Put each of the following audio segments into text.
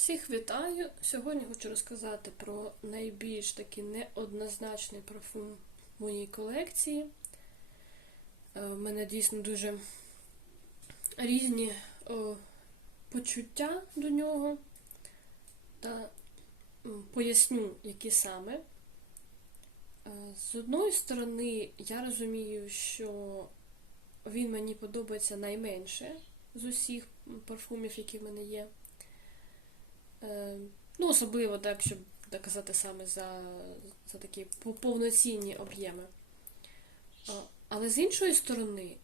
Всіх вітаю! Сьогодні хочу розказати про найбільш такий неоднозначний парфум моєї колекції. Е, В мене дійсно дуже різні почуття до нього. Та поясню, які саме. Е, З одної сторони, я розумію, що він мені подобається найменше з усіх парфумів, які в мене є. Е, Ну, особливо, так, щоб так казати саме за, за такі повноцінні об'єми. Але з іншої сторони,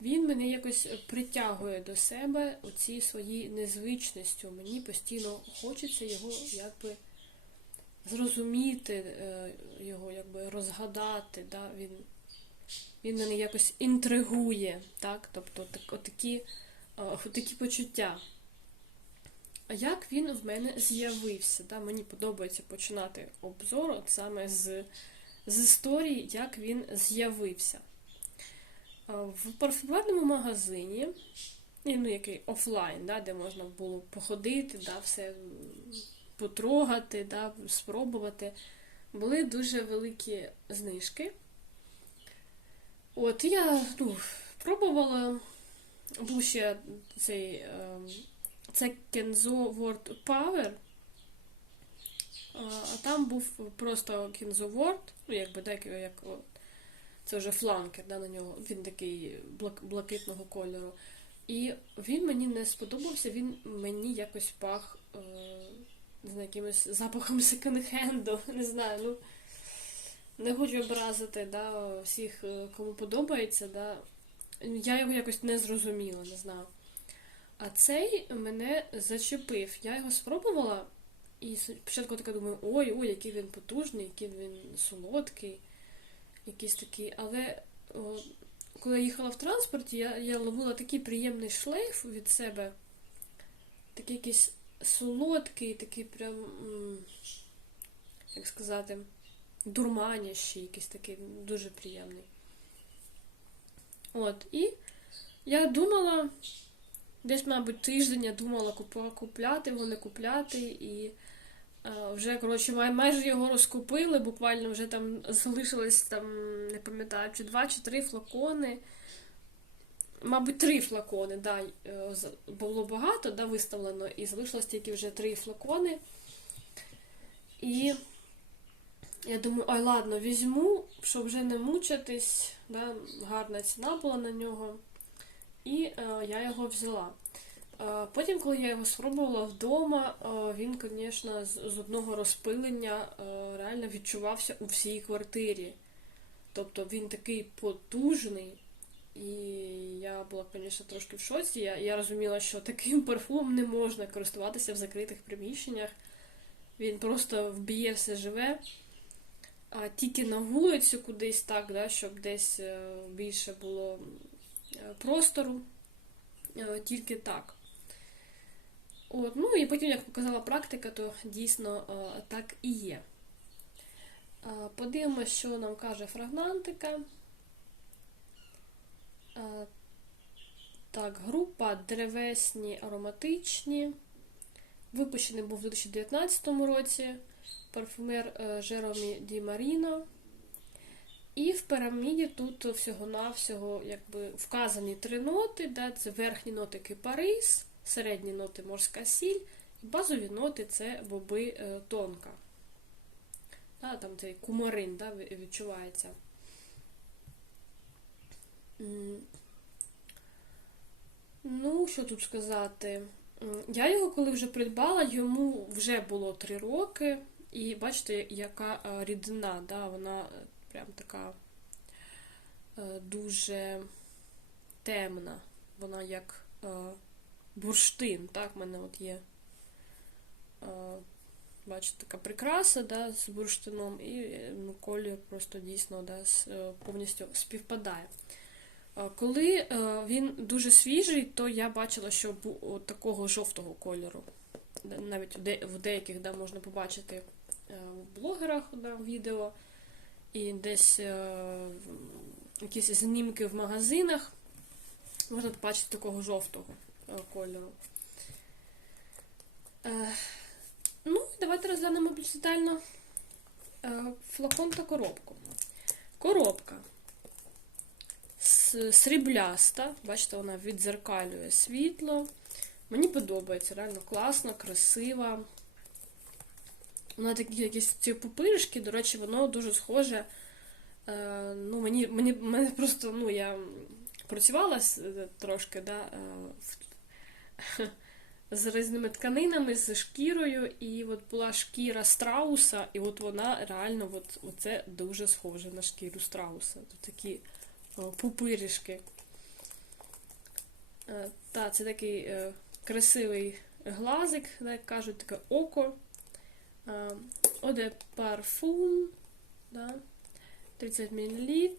він мене якось притягує до себе оці свої незвичністю. Мені постійно хочеться його якби зрозуміти, е, його якби розгадати. Да? Він, він мене якось інтригує, так? Тобто так, отакі, отакі почуття. А як він в мене з'явився? Да? Мені подобається починати обзор от саме з, з історії, як він з'явився. В парфюмерному магазині, ну, який офлайн, да, де можна було походити, да, все потрогати, да, спробувати, були дуже великі знижки. От я ну, пробувала, був ще цей. Це Kenzo Word Power. А там був просто Kenzo Word, ну якби так, як це вже фланкер да, на нього. Він такий блакитного кольору. І він мені не сподобався, він мені якось пах е, не якимось запахом секонд-хенду. Не знаю, ну не хочу образити да, всіх, е, кому подобається. Да. Я його якось не зрозуміла, не знаю. А цей мене зачепив. Я його спробувала, і спочатку така думаю, ой, ой, який він потужний, який він солодкий, якийсь такий. Але о, коли я їхала в транспорті, я, я ловила такий приємний шлейф від себе. Такий якийсь солодкий, такий прям, як сказати, дурманящий, якийсь такий дуже приємний. От, і я думала. Десь, мабуть, тиждень я думала купляти його, не купляти, і е, вже, коротше, май- майже його розкупили, буквально вже там залишилось там, не пам'ятаю, чи два, чи три флакони. Мабуть, три флакони, да, е, було багато, да, виставлено, і залишилось тільки вже три флакони. І я думаю, ой, ладно, візьму, щоб вже не мучитись, да, гарна ціна була на нього. І е, я його взяла. Е, потім, коли я його спробувала вдома, е, він, звісно, з, з одного розпилення е, реально відчувався у всій квартирі. Тобто він такий потужний. І я була, звісно, трошки в шоці. Я, я розуміла, що таким парфумом не можна користуватися в закритих приміщеннях. Він просто вб'є все живе. А тільки на вулицю кудись так, да, щоб десь е, більше було простору, е, тільки так. От, ну і потім, як показала практика, то дійсно е, так і є. Е, Подивимося, що нам каже фрагментика. Е, Так, група древесні ароматичні. Випущений був у 2019 році. Парфумер е, Жеромі Ді Маріно. І в піраміді тут всього-навсього якби, вказані три ноти. Да? Це верхні ноти кипарис, середні ноти морська сіль, і базові ноти це боби е, тонка. Да? Там цей кумарин да, відчувається. Ну, що тут сказати? Я його, коли вже придбала, йому вже було три роки. І бачите, яка е, рідина, да? вона е, прям така е, дуже темна. Вона як е, бурштин. Так, в мене от є. Е, бачите, така прикраса да, з бурштином, і ну, колір просто дійсно да, повністю співпадає. Коли він дуже свіжий, то я бачила, що такого жовтого кольору. Навіть в деяких да, можна побачити в блогерах да, відео, і десь е, якісь знімки в магазинах. Можна побачити такого жовтого е, кольору. Е, ну, давайте розглянемо більш детально флакон та коробку. Коробка срібляста, бачите, вона відзеркалює світло. Мені подобається, реально класно, красива. Вона такі якісь ці пупиришки, до речі, воно дуже схоже. Е, ну, мені, мені, мене просто, ну, я працювала е, трошки, да, е, з різними тканинами, з шкірою, і от була шкіра страуса, і от вона реально от, оце дуже схоже на шкіру страуса. Тут такі о, пупиришки. Та, це такий е, красивий глазик, як кажуть, таке око. Е, Оде парфум. Да, 30 мл.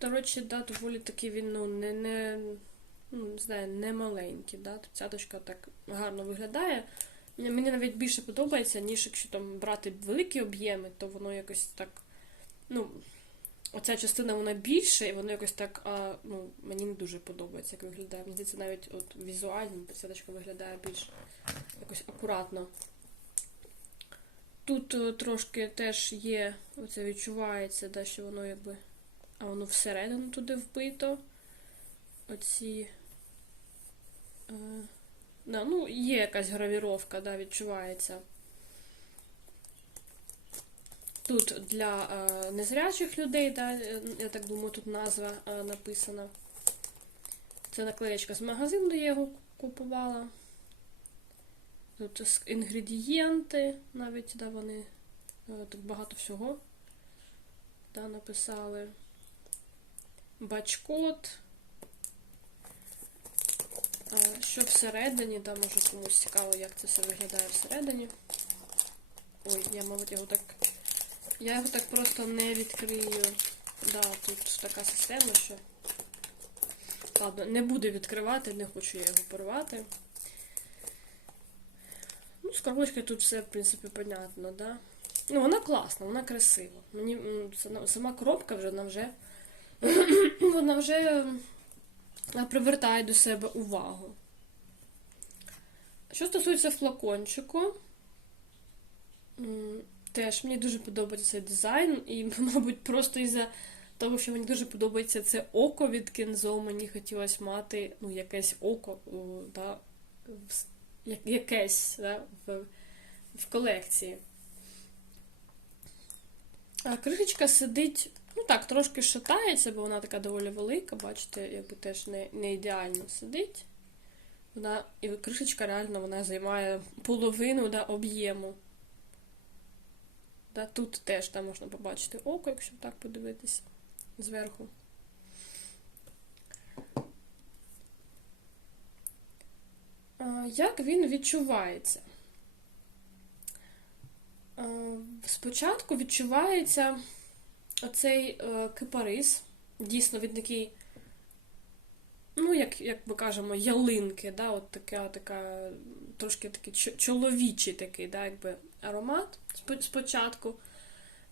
До речі, да, доволі такий він ну, не, не, ну, не знаю, не маленький. Да? Цяточка так гарно виглядає. Мені навіть більше подобається, ніж якщо там брати великі об'єми, то воно якось так. Ну, оця частина вона більше, і воно якось так, а, ну, мені не дуже подобається, як виглядає. Мені здається, навіть от візуально цяточка виглядає більш якось акуратно. Тут е, трошки теж є, оце відчувається, да, що воно якби. А воно всередину туди вбито. Оці. Е, да, ну, є якась гравіровка, да, відчувається. Тут для е, незрячих людей, да, е, я так думаю, тут назва е, написана. Це наклеєчка з магазину, де я його купувала. Тут інгредієнти, навіть, да, вони е, тут багато всього да, написали. Бачкод. Е, Що всередині, да, може комусь цікаво, як це все виглядає всередині. Ой, я, мабуть, його так. Я його так просто не відкрию. Да, тут така система, що. Ладно, не буду відкривати, не хочу я його порвати. З коробочкою тут все, в принципі, понятно, да? Ну, вона класна, вона красива. Мені сама- коробка вже, вона вже. вона вже привертає до себе увагу. Що стосується флакончику, теж мені дуже подобається цей дизайн, і, мабуть, просто із-за того, що мені дуже подобається це око від Кензо, мені хотілося мати ну, якесь око да, якесь да, в, в колекції. А кришечка сидить, ну так, трошки шатається, бо вона така доволі велика, бачите, якби теж не, не ідеально сидить. Вона, і кришечка реально вона займає половину да, об'єму. Да, тут теж там можна побачити око, якщо так подивитися зверху. Як він відчувається? Спочатку відчувається оцей е, кипарис. Дійсно, він такий, ну, як, як ми кажемо, ялинки, да, от така, така, трошки такий чоловічий такий, да, якби аромат спочатку.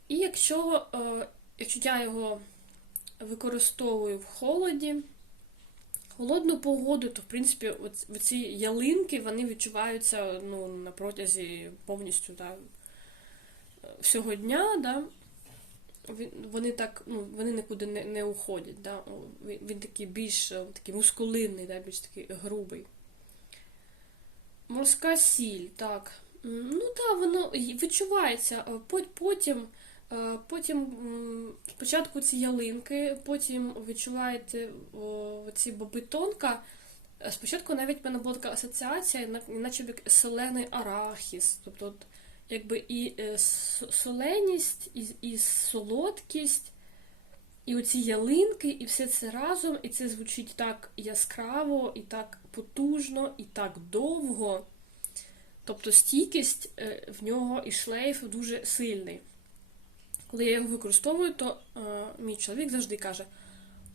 І якщо, е, якщо я його використовую в холоді, холодну погоду, то в принципі оці ялинки вони відчуваються ну, на протязі повністю да, всього дня. Да. Вони так, ну, вони нікуди не, не уходять. Да. Він, він такий більш е, такий мускулинний, да, більш такий грубий. Морська сіль, так. Ну так, воно відчувається. Е, Потім, потім спочатку ці ялинки, потім відчуваєте ці боби тонка. Е, Спочатку навіть в мене була така асоціація, на- наче як солений арахіс. Тобто, от, якби і е, соленість, і, і солодкість, і оці ялинки, і все це разом, і це звучить так яскраво, і так потужно, і так довго. Тобто стійкість е, в нього і шлейф дуже сильний. Коли я його використовую, то е, мій чоловік завжди каже: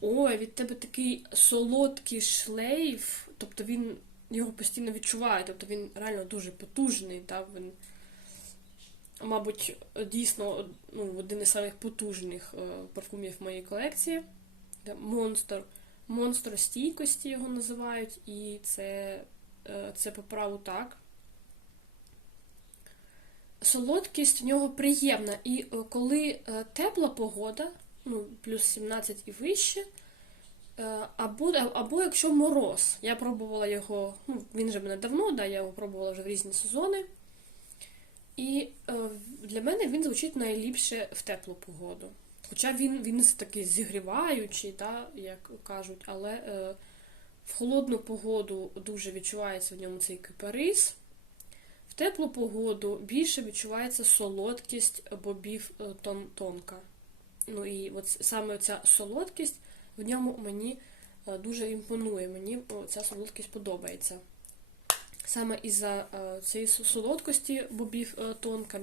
Ой, від тебе такий солодкий шлейф, тобто він його постійно відчуває, тобто він реально дуже потужний. Да? Він, мабуть, дійсно ну, один із самих потужних е, парфумів моєї колекції. Монстр. Монстр стійкості його називають, і це, е, це по праву так. Солодкість в нього приємна. І е, коли е, тепла погода, ну, плюс 17 і вище, е, або, або якщо мороз. Я пробувала його, ну, він же мене давно, да, я його пробувала вже в різні сезони. І для мене він звучить найліпше в теплу погоду. Хоча він він такий зігріваючий, да, як кажуть, але е, в холодну погоду дуже відчувається в ньому цей кипарис. Теплу погоду більше відчувається солодкість бобів е, тон, тонка. Ну і от саме ця солодкість в ньому мені е, дуже імпонує. Мені ця солодкість подобається. Саме із-за е, цієї солодкості бобів тонка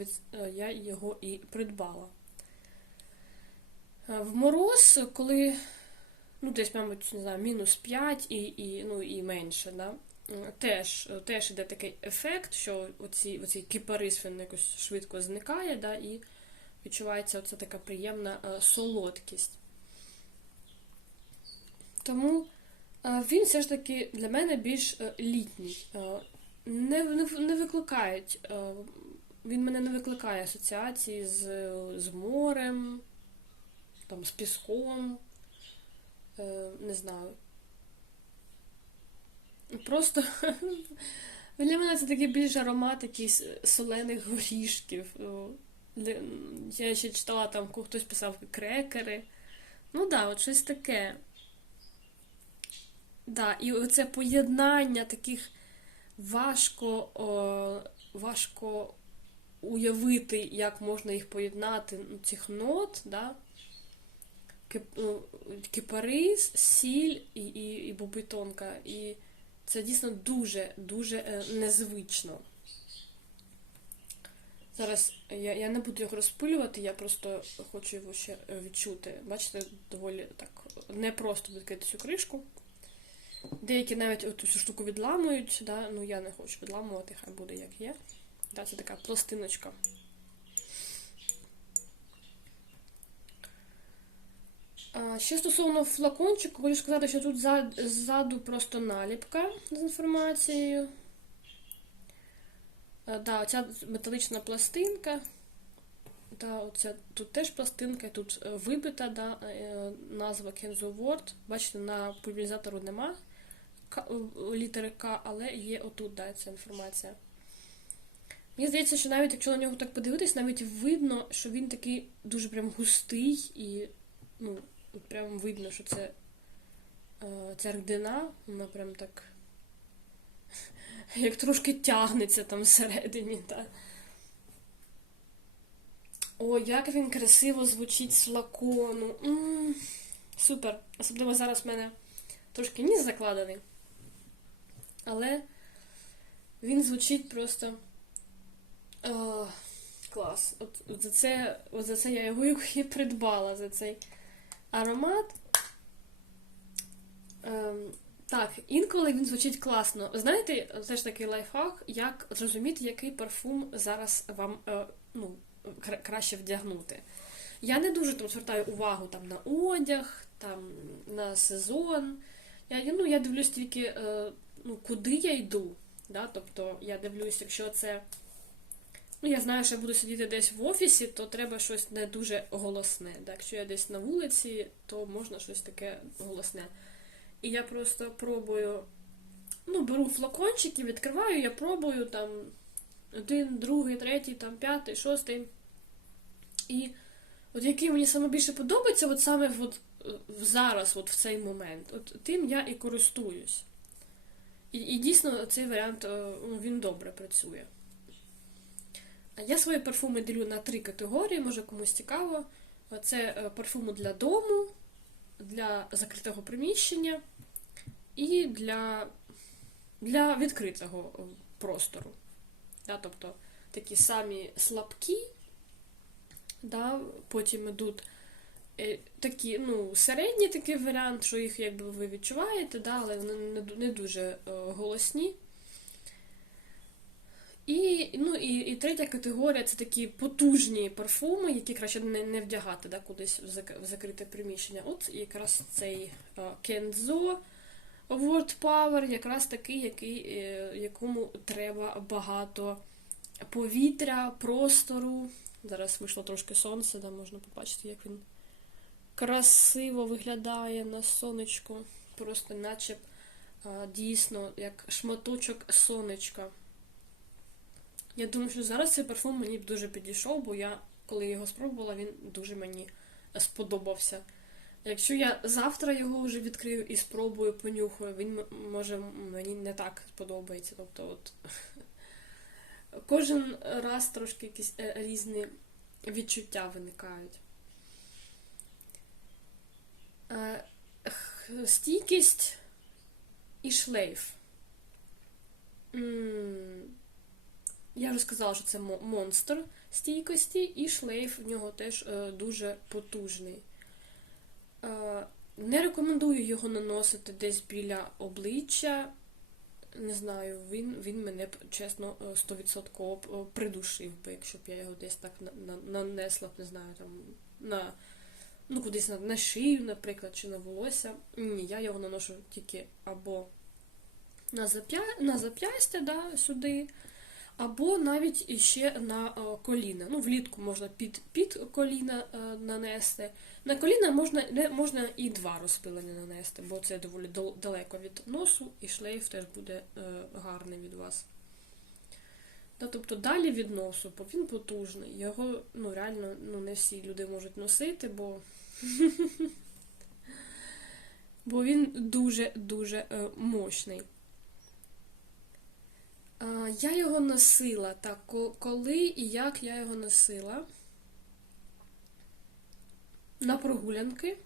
я його і придбала. В мороз, коли, ну, десь, мабуть, не знаю, мінус 5 і і, ну, і менше, да? Теж теж іде такий ефект, що оці, оцей кипарис він якось швидко зникає, да? і відчувається оця така приємна е, солодкість. Тому е, він все ж таки для мене більш е, літній. Не, не, не викликають, він мене не викликає асоціації з, з морем там, з піском, не знаю. Просто для мене це такий більш аромат якийсь солених горішків. Я ще читала там, хтось писав крекери. Ну да, от щось таке. Да, і оце поєднання таких важко, о, важко уявити, як можна їх поєднати, цих нот, да? Ну, кипарис, сіль і і, і бобитонка. І це дійсно дуже-дуже е, незвично. Зараз я я не буду його розпилювати, я просто хочу його ще е, відчути. Бачите, доволі так непросто відкрити цю кришку. Деякі навіть цю штуку відламують, да? ну я не хочу відламувати, хай буде як є. Да, Це така пластиночка. Ще стосовно флакончику, хочу сказати, що тут ззаду просто наліпка з інформацією. Да, Оця металична пластинка. Да, оця, Тут теж пластинка, тут е, вибита да, е, назва Kenzo Word. Бачите, на пульверизатору нема літери К, але є отут да, ця інформація. Мені здається, що навіть якщо на нього так подивитись, навіть видно, що він такий дуже прям густий і ну, прям видно, що це е, ця рдина, вона прям так як трошки тягнеться там всередині. так. О, як він красиво звучить з флакону. М -м, супер. Особливо зараз в мене трошки ніс закладений. Але він звучить просто О, клас. От, от за це от за це я його і придбала за цей аромат. Ем, так, інколи він звучить класно. Знаєте, все ж таки лайфхак, як зрозуміти, який парфум зараз вам е, ну, краще вдягнути. Я не дуже там звертаю увагу там, на одяг, там, на сезон. Я ну, я дивлюсь тільки, е, ну, куди я йду. Да? Тобто я дивлюсь, якщо це я знаю, що я буду сидіти десь в офісі, то треба щось не дуже голосне. Так? Якщо я десь на вулиці, то можна щось таке голосне. І я просто пробую, ну, беру флакончики, відкриваю, я пробую там один, другий, третій, там, п'ятий, шостий. І от який мені саме більше подобається, от саме от, зараз, от в цей момент, от тим я і користуюсь. І, і дійсно цей варіант ну, він добре працює. Я свої парфуми ділю на три категорії, може комусь цікаво. Це е, парфуми для дому, для закритого приміщення і для для відкритого е, простору. Да, Тобто такі самі слабкі, да, потім йдуть е, такі, ну, середній такий варіант, що їх якби ви відчуваєте, да, але вони не, не дуже голосні. І ну, і, і третя категорія це такі потужні парфуми, які краще не не вдягати да, кудись в закрите приміщення. От якраз цей Kenzo Word Power, якраз такий, який, е, якому треба багато повітря, простору. Зараз вийшло трошки сонце, да, можна побачити, як він красиво виглядає на сонечку. Просто наче а, дійсно як шматочок сонечка. Я думаю, що зараз цей парфум мені б дуже підійшов, бо я, коли його спробувала, він дуже мені сподобався. Якщо я завтра його вже відкрию і спробую понюхаю, він може мені не так сподобається. Тобто, от кожен раз трошки якісь е, різні відчуття виникають. Е, Стійкість і шлейф. Я вже сказала, що це монстр стійкості, і шлейф в нього теж е, дуже потужний. Е, Не рекомендую його наносити десь біля обличчя. Не знаю, він, він мене чесно, е, 100% придушив би, якщо б я його десь так на, на, нанесла, не знаю, там на, ну, кудись на, на шию, наприклад, чи на волосся. Ні, я його наношу тільки або на, зап'я... на зап'ястя, да, сюди, або навіть іще на е, коліна. Ну, влітку можна під, під коліна е, нанести. На коліна можна, не, можна і два розпилення нанести, бо це доволі далеко від носу, і шлейф теж буде е, гарний від вас. Та, тобто далі від носу, бо він потужний. Його ну, реально ну, не всі люди можуть носити, бо, бо він дуже-дуже мощний. Я його носила так, коли і як я його носила на прогулянки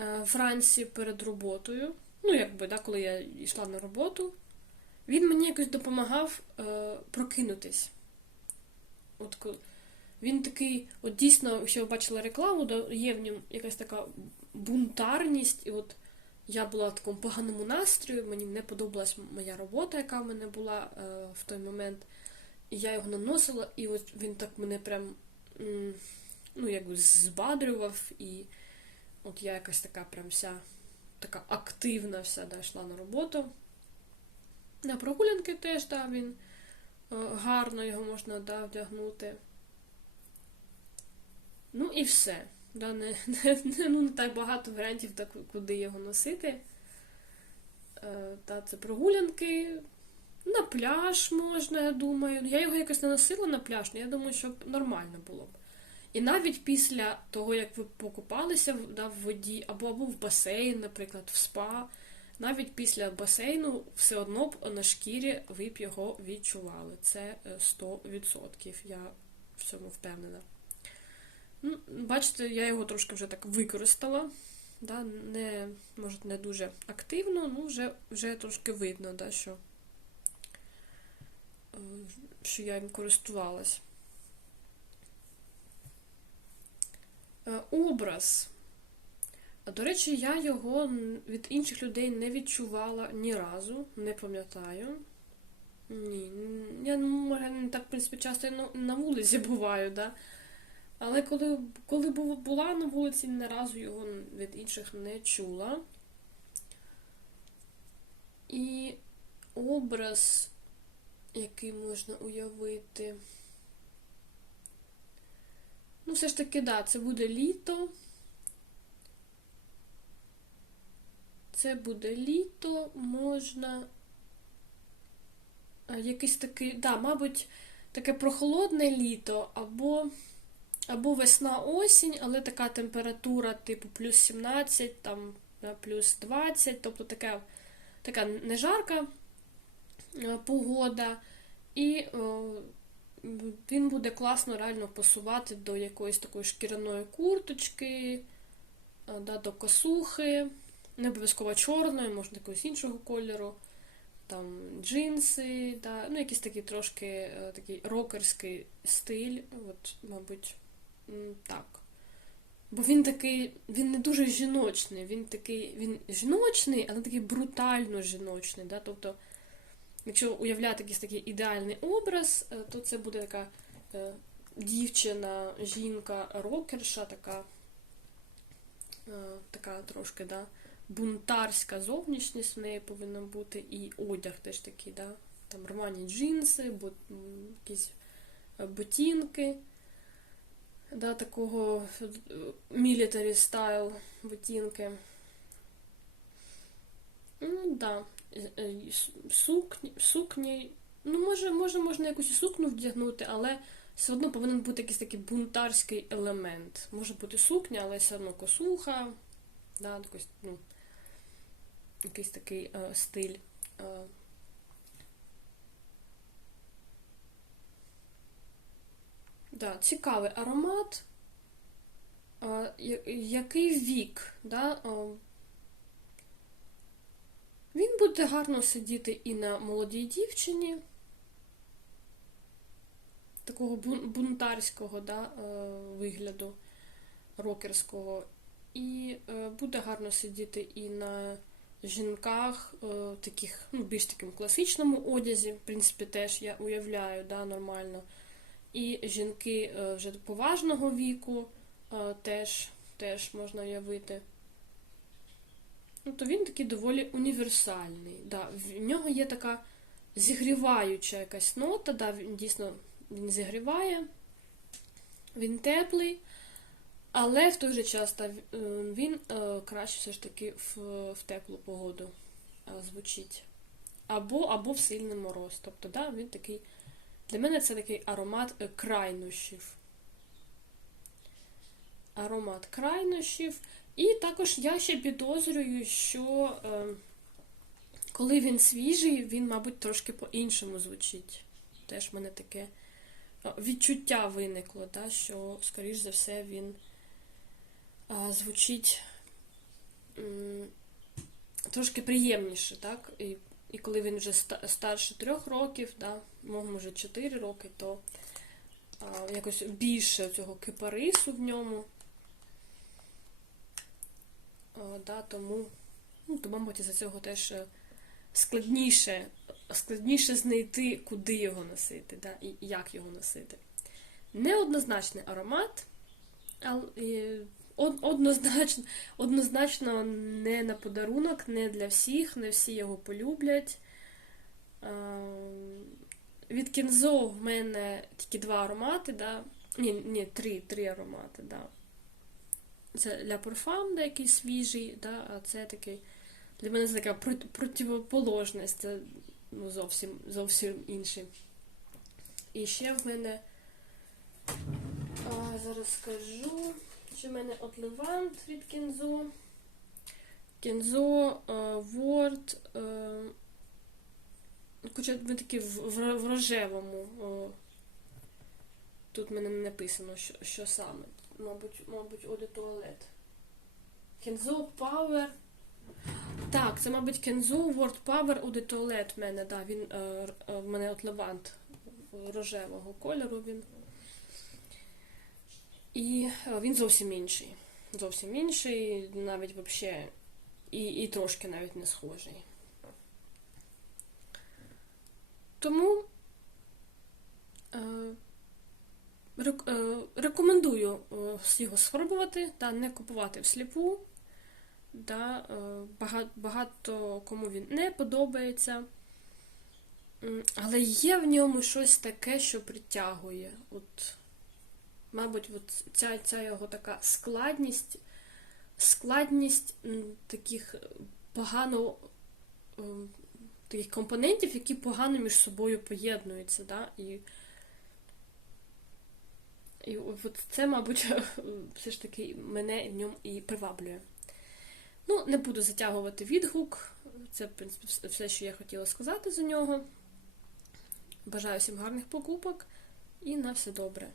е, вранці перед роботою. Ну, якби, да, коли я йшла на роботу, він мені якось допомагав е, прокинутись. От він такий, от дійсно, якщо ви бачили рекламу, є в ньому якась така бунтарність, і от я була в такому поганому настрою, мені не подобалась моя робота, яка в мене була е, в той момент. І я його наносила, і от він так мене прям ну, якби збадрював, і от я якась така прям вся така активна вся да, йшла на роботу. На прогулянки теж да, він е, гарно його можна да, вдягнути. Ну і все. Да, не, не, ну, не так багато варіантів, так, куди його носити. Е, та, це прогулянки. На пляж можна, я думаю. Я його якось не носила на пляж, але я думаю, що нормально було б. І навіть після того, як ви покупалися да, в воді, або, або в басейн, наприклад, в спа, навіть після басейну все одно б на шкірі ви б його відчували. Це е, 100%. Я в цьому впевнена. Ну, бачите, я його трошки вже так використала. Да, не, може, не дуже активно, ну вже, вже трошки видно, да, що, е, що я їм користувалась. Е, Образ. До речі, я його від інших людей не відчувала ні разу, не пам'ятаю. Ні, я ну, так, в принципі, часто і на вулиці буваю, да? Але коли, коли була на вулиці, ні разу його від інших не чула. І образ, який можна уявити. Ну, все ж таки, да, це буде літо. Це буде літо, можна. Якийсь такий, да, мабуть, таке прохолодне літо, або, або весна-осінь, але така температура, типу, плюс 17, там, плюс 20, тобто така, така не жарка е, погода. І о, він буде класно реально пасувати до якоїсь такої шкіряної курточки, е, да, до косухи, не обов'язково чорної, можна якогось іншого кольору, там джинси, да, ну якийсь такий трошки е, такий рокерський стиль, от, мабуть, так. Бо він такий, він не дуже жіночний, він такий, він жіночний, але такий брутально жіночний. Да? Тобто, якщо уявляти якийсь такий ідеальний образ, е, то це буде така е, дівчина, жінка, рокерша, така, е, така трошки, да, бунтарська зовнішність в неї повинна бути, і одяг теж такий, да, там рвані джинси, бо, якісь ботинки, да, такого military style ботинки. Ну, да. Е, е, Сукні, сукні. Ну, може, може, можна якусь і сукню вдягнути, але все одно повинен бути якийсь такий бунтарський елемент. Може бути сукня, але все одно косуха, да, якось, ну, якийсь такий е, стиль. Е. Да, цікавий аромат. Який вік, да? він буде гарно сидіти і на молодій дівчині, такого бунтарського да, вигляду, рокерського. І е, буде гарно сидіти і на жінках, е, таких, ну, більш таким класичному одязі, в принципі, теж я уявляю, да, нормально. І жінки е, вже поважного віку е, теж, теж можна уявити. Ну, він такий доволі універсальний. Да. В нього є така зігріваюча якась нота, да, він дійсно він зігріває, він теплий, але в той же час та, е, він краще все ж таки в, в теплу погоду звучить. Або, або в сильний мороз. Тобто, да, він такий. Для мене це такий аромат е, крайнощів. Аромат крайнощів. І також я ще підозрюю, що е, коли він свіжий, він, мабуть, трошки по-іншому звучить. Теж в мене таке е, відчуття виникло, да, що, скоріш за все, він е, звучить м, трошки приємніше, так? І, і коли він вже старше трьох років, да, може чотири роки, то е, якось більше цього кипарису в ньому. О, да, тому, ну, то, мабуть, із-за цього теж е, складніше, складніше знайти, куди його носити, да, і як його носити. Неоднозначний аромат, але однозначно, однозначно не на подарунок, не для всіх, не всі його полюблять. Від кінзо в мене тільки два аромати, да. Ні, ні, три, три аромати, да. Це для парфам, да, якийсь свіжий, да, а це такий. Для мене це така противоположність, це ну, зовсім, зовсім інший. І ще в мене. А, зараз скажу. Ще в мене от Левант від Кінзо. Кінзо, а, Word. Хоча він такий в, в, рожевому. Тут в мене не написано, що, що саме. Мабуть, мабуть, Оде туалет. Кензо Power. Так, це, мабуть, Кензо Word Power Оде туалет в мене, да, він е, е, в мене от левант рожевого кольору він. І е, він зовсім інший. Зовсім інший, навіть вообще і, і трошки навіть не схожий. Тому е, е, рекомендую е, його спробувати та не купувати всліпу. Да, багато, багато кому він не подобається. Але є в ньому щось таке, що притягує. От, мабуть, от ця, ця його така складність, складність таких погано е, таких компонентів, які погано між собою поєднуються. Да? І, і от це, мабуть, все ж таки мене в ньому і приваблює. Ну, не буду затягувати відгук. Це, в принципі, все, що я хотіла сказати за нього. Бажаю всім гарних покупок і на все добре.